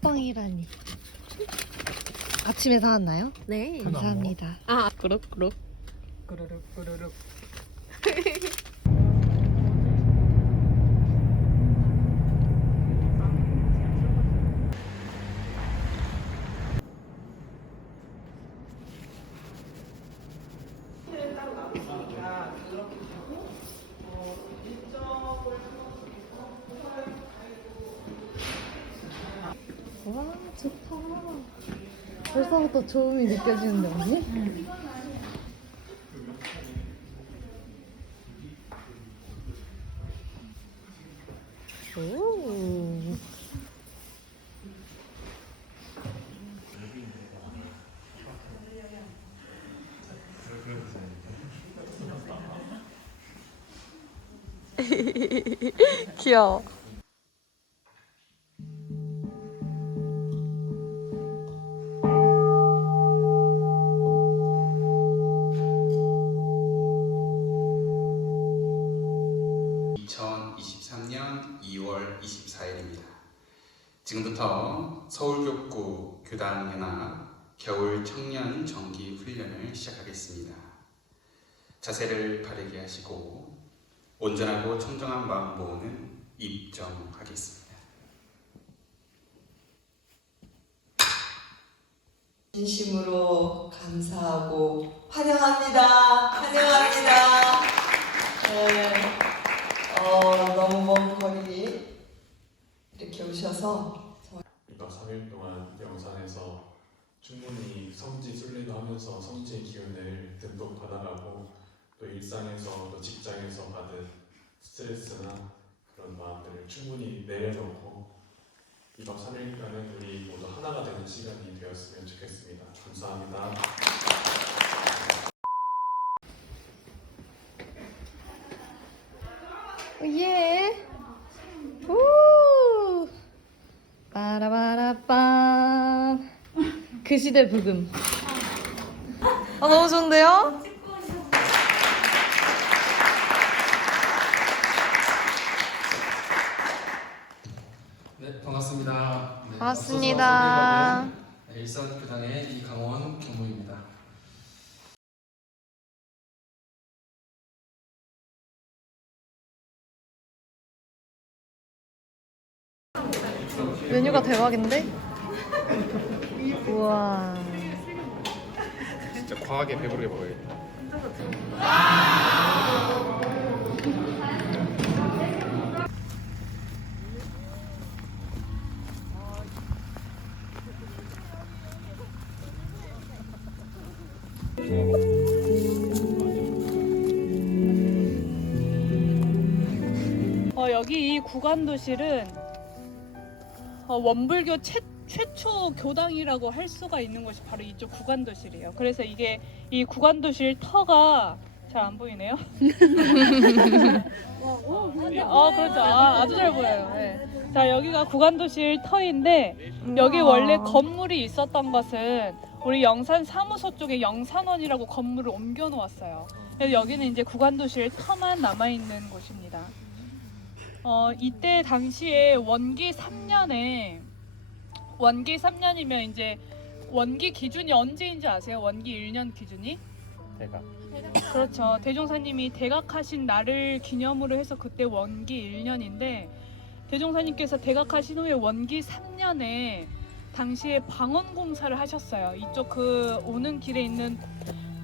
붕어빵이라니. 아침에 사왔나요? 네. 감사합니다. 아, 그렇 그렇. 그르륵 그르륵. 와, 좋다. 벌써부터 좋음이 느껴지는데, 언니? 오. 귀여워. 교구 교단 연합 겨울 청년 정기 훈련을 시작하겠습니다 자세를 바르게 하시고 온전하고 청정한 마음 모으는 입정하겠습니다 진심으로 감사하고 환영합니다. 환영합니다. 네, 어, 너무 먼 거리 이렇게 오셔서 이박 3일 동안 영산에서 충분히 성지 순례도 하면서 성지의 기운을 듬뿍 받아가고 또 일상에서 또 직장에서 받은 스트레스나 그런 마음들을 충분히 내려놓고 이박 3일간은 우리 모두 하나가 되는 시간이 되었으면 좋겠습니다. 감사합니다. 예. 우. 빠라바라빰. 그 시대 부금. 아 너무 좋은데요? 네, 반갑습니다. 네, 반갑습니다. 앞서서 소개받은 일산 교당의 이강원 경무입니다. 메뉴가 대박인데? 우와. 진짜 과하게 배부르게 먹어야겠다 어, 여기 이 구간 도실은 어, 원불교 최, 최초 교당이라고 할 수가 있는 곳이 바로 이쪽 구간도실이에요. 그래서 이게 이 구간도실 터가 잘 안 보이네요. 어, 그렇죠. 아, 아주 잘 보여요. 네. 자, 여기가 구간도실 터인데 여기 원래 건물이 있었던 것은 우리 영산 사무소 쪽에 영산원이라고 건물을 옮겨 놓았어요. 그래서 여기는 이제 구간도실 터만 남아 있는 곳입니다. 어, 이때 당시에 원기 3년에 원기 3년이면 이제 원기 기준이 언제인지 아세요? 원기 1년 기준이? 대각 그렇죠. 대종사님이 대각하신 날을 기념으로 해서 그때 원기 1년인데 대종사님께서 대각하신 후에 원기 3년에 당시에 방언 공사를 하셨어요. 이쪽 그 오는 길에 있는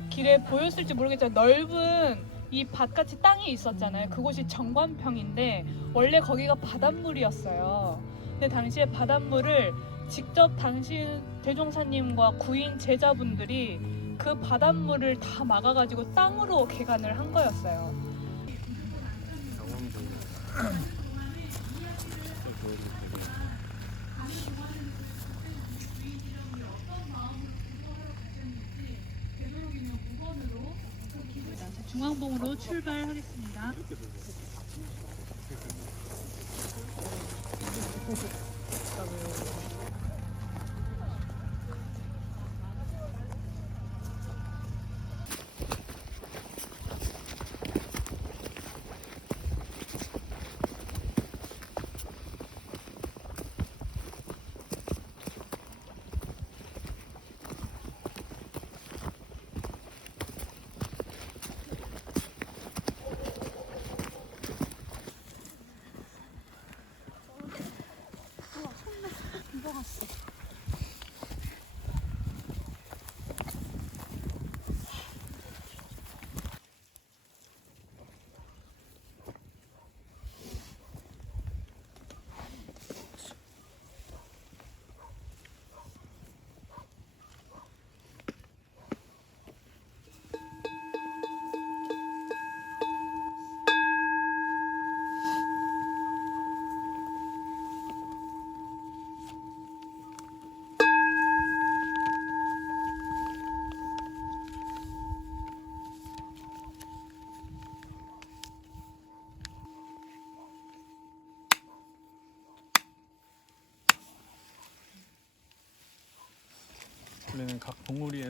길에 보였을지 모르겠지만 넓은 이 밭같이 땅이 있었잖아요. 그곳이 정관평인데 원래 거기가 바닷물이었어요. 근데 당시에 바닷물을 직접 당신 대종사님과 구인 제자분들이 그 바닷물을 다 막아가지고 땅으로 개간을 한 거였어요. 중앙봉으로 출발하겠습니다.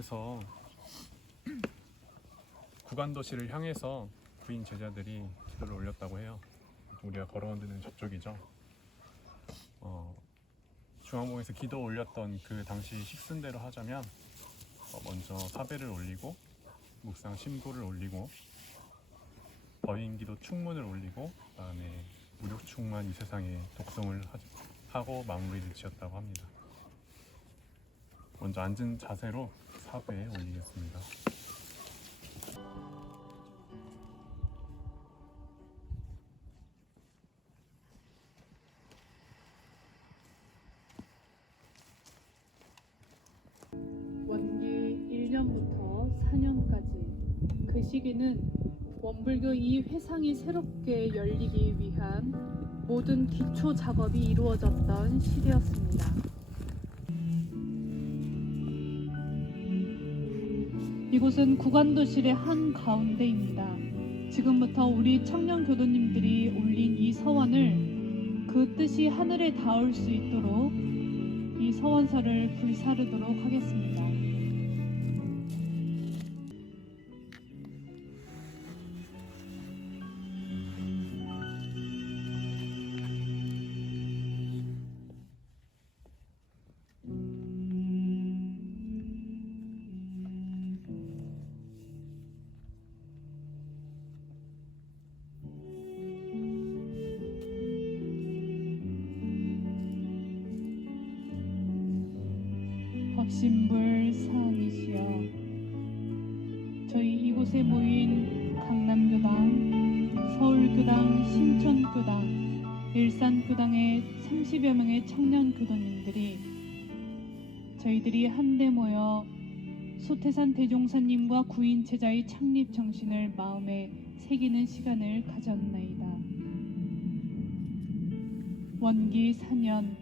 각 동우리에서 구간 도시를 향해서 부인 제자들이 기도를 올렸다고 해요. 우리가 걸어온 데는 저쪽이죠. 어, 중앙봉에서 기도 올렸던 그 당시 식순대로 하자면 어, 먼저 사배를 올리고 묵상 심고를 올리고 버인기도 충문을 올리고 그다음에 무력충만 이 세상에 독송을 하- 하고 마무리를 지었다고 합니다. 먼저 앉은 자세로 사배에 올리겠습니다. 원기 1년부터 4년까지 그 시기는 원불교 이 회상이 새롭게 열리기 위한 모든 기초 작업이 이루어졌던 시대였습니다. 이곳은 구간도실의 한 가운데입니다. 지금부터 우리 청년 교도님들이 올린 이 서원을 그 뜻이 하늘에 닿을 수 있도록 이 서원서를 불사르도록 하겠습니다. 저희들이 한데 모여 소태산 대종사님과 구인 제자의 창립 정신을 마음에 새기는 시간을 가졌나이다. 원기 4년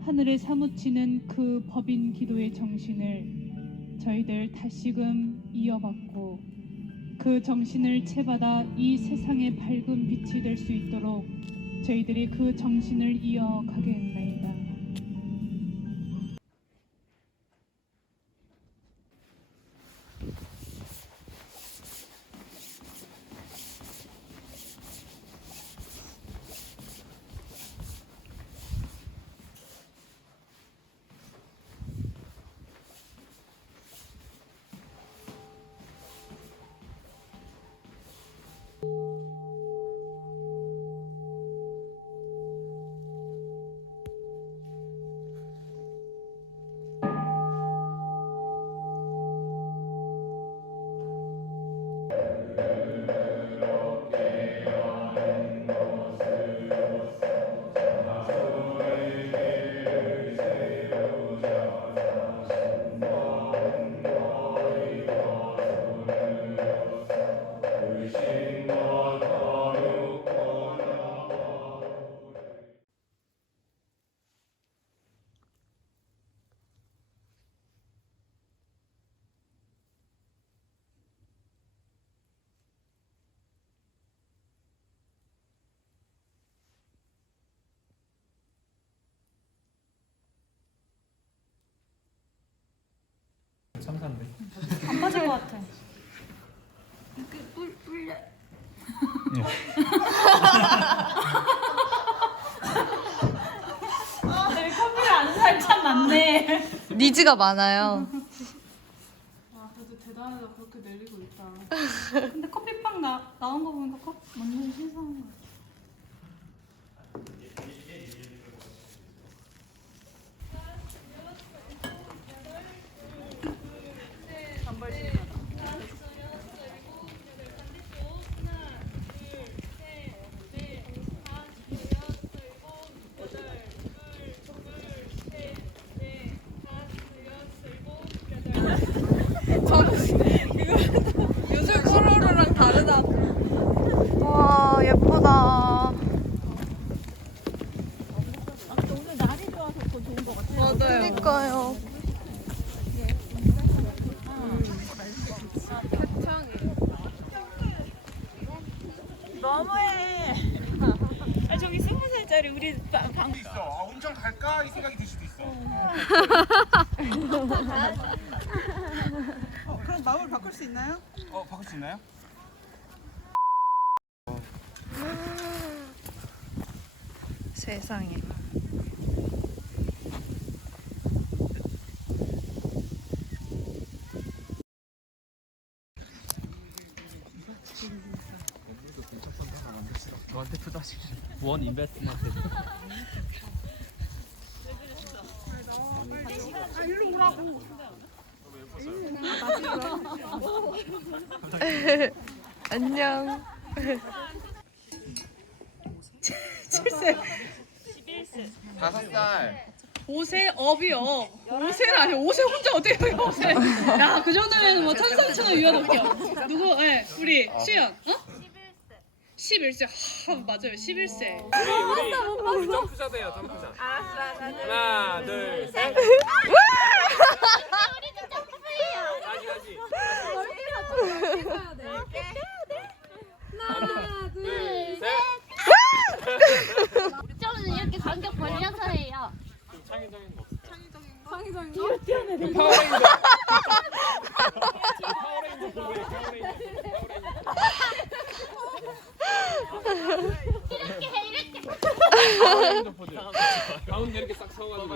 하늘에 사무치는 그 법인 기도의 정신을 저희들 다시금 이어받고 그 정신을 채받아 이 세상의 밝은 빛이 될 수 있도록 저희들이 그 정신을 이어가겠나이다. 찾았네. 안 맞을 것 같아. 이렇게 뿔 뿔래. 예. 내 커피를 안 살참 많네. 니즈가 많아요. 아 그래도 대단하다 그렇게 내리고 있다. 근데 커피빵 나 나온 거 보니까. 세상에. 너한테 투자시 원 인베스트먼트. 안녕. 7세. 다섯 살. 5세 업이요. 5세는 아니 5세 혼자 어떻게 해요 5세. 야 그 정도면 뭐 천상천하 유연할게요. 누구? 예 우리 수연. 어? 11세. 하, 맞아요 11세. 우리 점프샷 해요 점프샷 하나 둘 셋 다시 다시 하나 둘셋 저는 이렇게 간격 벌려서 해요. 창의적인 거 없어요 창의적인 파워레인저 파워레인저 보고 해 파워레인저 이렇게 해 이렇게. 파워레인저 포즈 가운데 이렇게 싹 서가지고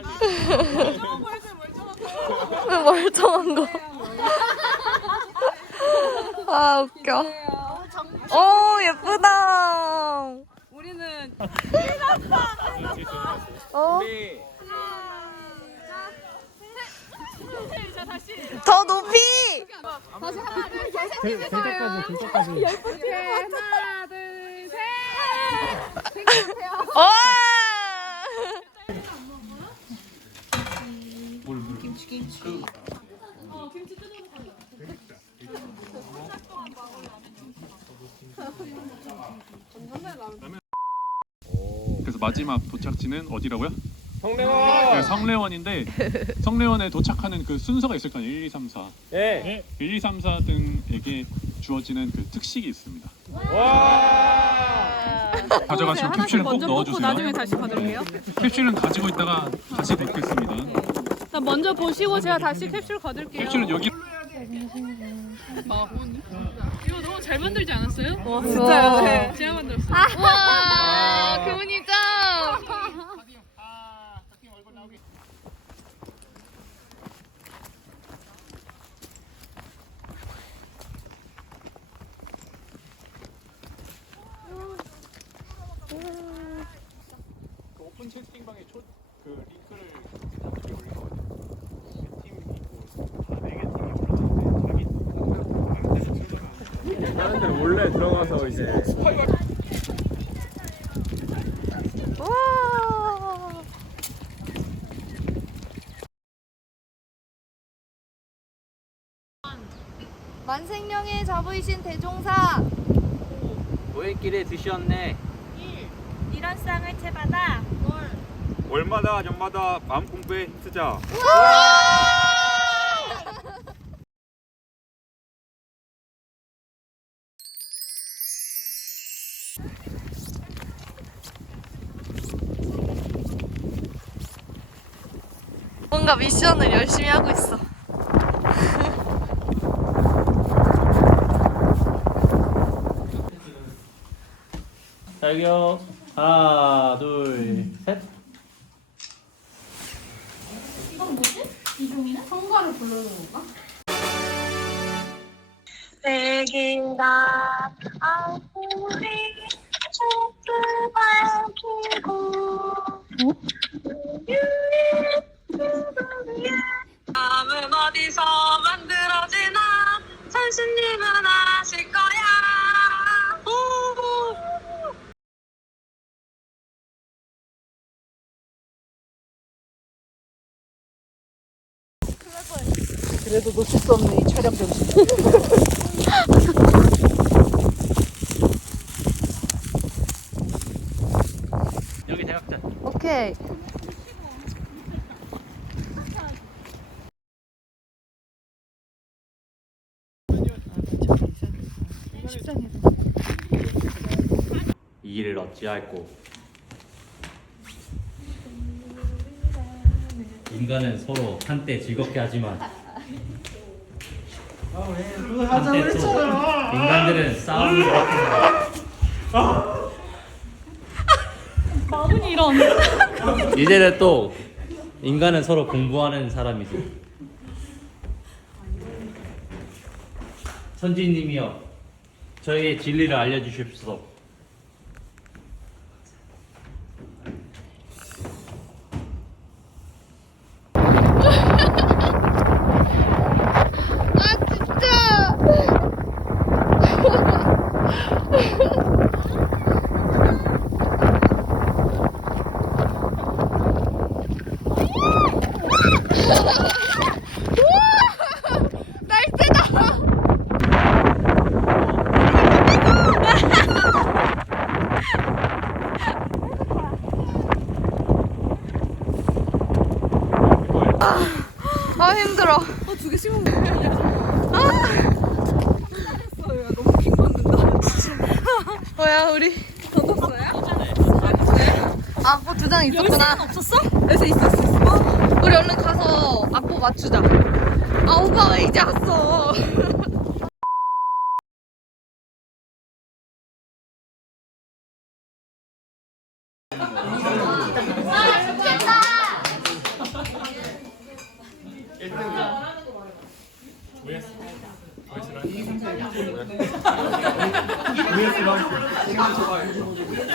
왜 멀쩡한 거? 아 웃겨. 오 예쁘다. 우리는 어? 우리 더 높이. 다시 하나 둘 셋. 될때까지 될 때까지. 하나 둘 셋. 와. 그래서 마지막 도착지는 어디라고요? 성래원 네, 성래원인데 성래원에 도착하는 그 순서가 있을 거 아니에요. 1, 2, 3, 4. 예 1, 2, 3, 4 등에게 주어지는 그 특식이 있습니다. 와 가져가시고 캡슐은 꼭 먼저 뽑고 넣어주세요. 나중에 다시 받을게요. 캡슐은 가지고 있다가 다시 넣겠습니다. 나 먼저 보시고 제가 다시 캡슐 거둘게요. 캡슐은 여기 아, 이거 너무 잘 만들지 않았어요? 와 진짜요? 네. 제가 만들었어요. 와 그분이죠. 그 오픈 채팅방에 초, 그 링크를 사람들이 올리거든요. 팀 있고 다네개 팀이 올라가는데 자기 사람들 몰래 들어가서 이제 와. 자부이신 대종사 고행길에 드셨네. 이런 쌍을 채받아. 월마다 년마다 마음 공부에 힘쓰자 뭔가 미션을 열심히 하고 있어. 잘겨. 하나, 둘, 셋. 성과를 부르는 건가? 백일날 아무리 촛불 밝히고 마음은 어디서 만들어지나 선생님은 아실 거야 우! 그래도 놓칠 수 없는 이 촬영 정신. 여기 대학자. 오케이 이 일을 어찌할꼬. 인간은 서로 한때 즐겁게 하지만 한때 또 인간들은 싸움을 하고 마음은 이런. 이제는 또 인간은 서로 공부하는 사람이지. 선지님이여, 저에게 진리를 알려주십시오. 아 진짜 날쌔다 아 힘들어 어두 개 씹은 거. 아. 너무 긴 건는다. 뭐야 우리 던졌어요? 악보 두 장 있었구나 없었어? 그래서 있었어. 있어. 우리 얼른 가서 악보 맞추자 아 오빠가 이제 왔어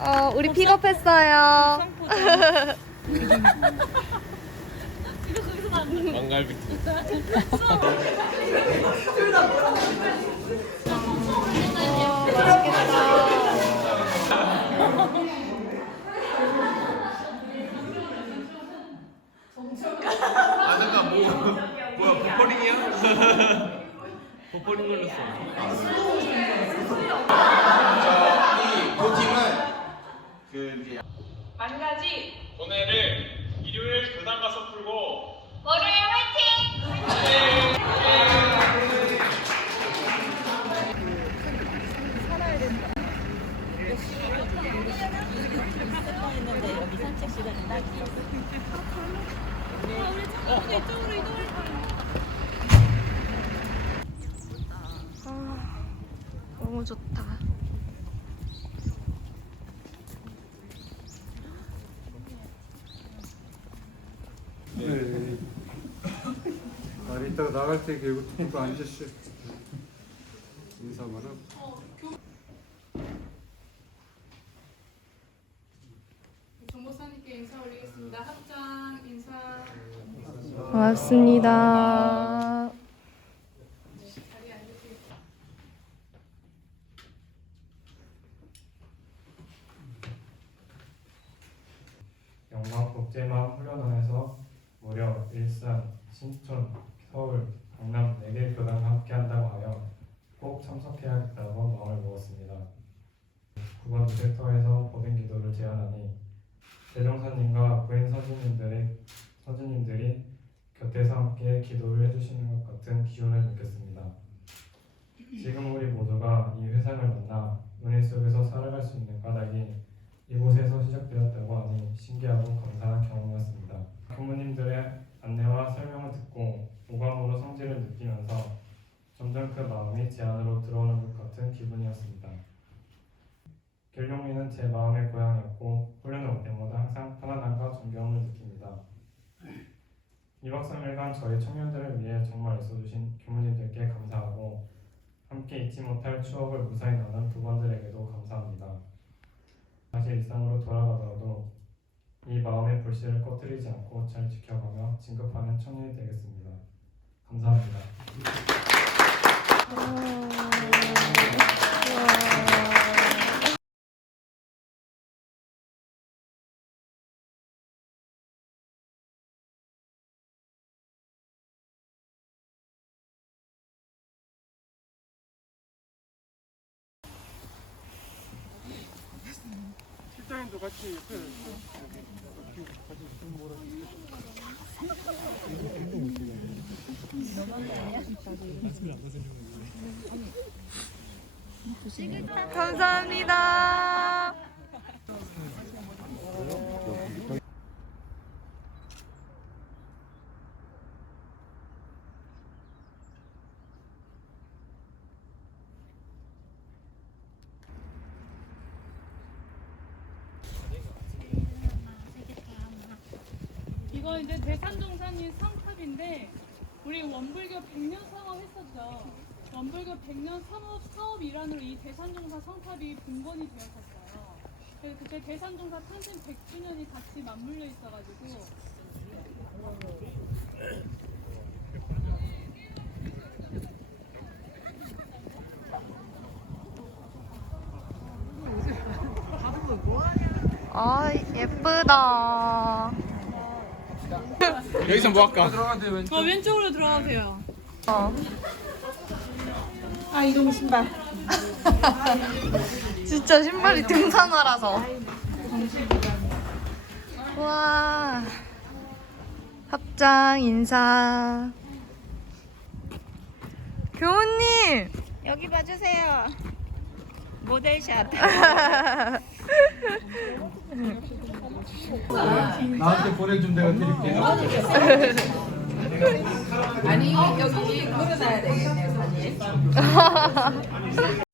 어, 우리 픽업했어요. 버퍼링 걸렸어. 이 팀은 그 만가지. 번외를 일요일 교당 가서 풀고 월요일 화이팅! 아, 나갈 때 결국 누구 앉으시 인사만 하고. 정보사님께 인사 올리겠습니다. 합장 인사. 고맙습니다. 영광 국제망 훈련원에서 무려 일산, 신촌, 서울, 강남 4개 교단과 함께 한다고 하여 꼭 참석해야겠다고 마음을 먹었습니다. 9번 섹터에서 법인 기도를 제안하니 대종사님과 부인 서주님들의 서주님들이 곁에서 함께 기도를 해주시는 것 같은 기운을 느꼈습니다. 지금 우리 모두가 이 회상을 만나 은혜 속에서 살아갈 수 있는 까닭이 이곳에서 시작되었다고 하니 신기하고 감사한 경험이었습니다. 부모님들의 안내와 설명을 듣고 오감으로 성질을 느끼면서 점점 그 마음이 제 안으로 들어오는 것 같은 기분이었습니다. 길룡리는 제 마음의 고향이었고 훈련을 올 때마다 항상 편안함과 존경을 느낍니다. 2박 3일간 저희 청년들을 위해 정말 애써주신 교무님들께 감사하고 함께 잊지 못할 추억을 무사히 나눈 부관들에게도 감사합니다. 다시 일상으로 돌아가더라도 이 마음의 불씨를 꺼뜨리지 않고 잘 지켜가며 진급하는 청년이 되겠습니다. 감사합니다. 실장님도 같이 옆에 감사합니다. 이거 이제 대산종산이 상탑인데 우리 원불교 100년 사업 했었죠. 원불교 100년 사업 사업 일환으로 이 대산종사 성탑이 분건이 되었었어요. 그래서 그때 대산종사 탄생 100주년이 같이 맞물려 있어가지고 아 예쁘다. 여기서 뭐 할까? 어, 왼쪽으로 들어가세요. 어. 아 이동 신발. 진짜 신발이 등산화라서. 와. 합장 인사. 교우님. 여기 봐주세요. 모델샷. 나한테 보내준 데가 드릴게요. 아니 여기 되겠네요 사진.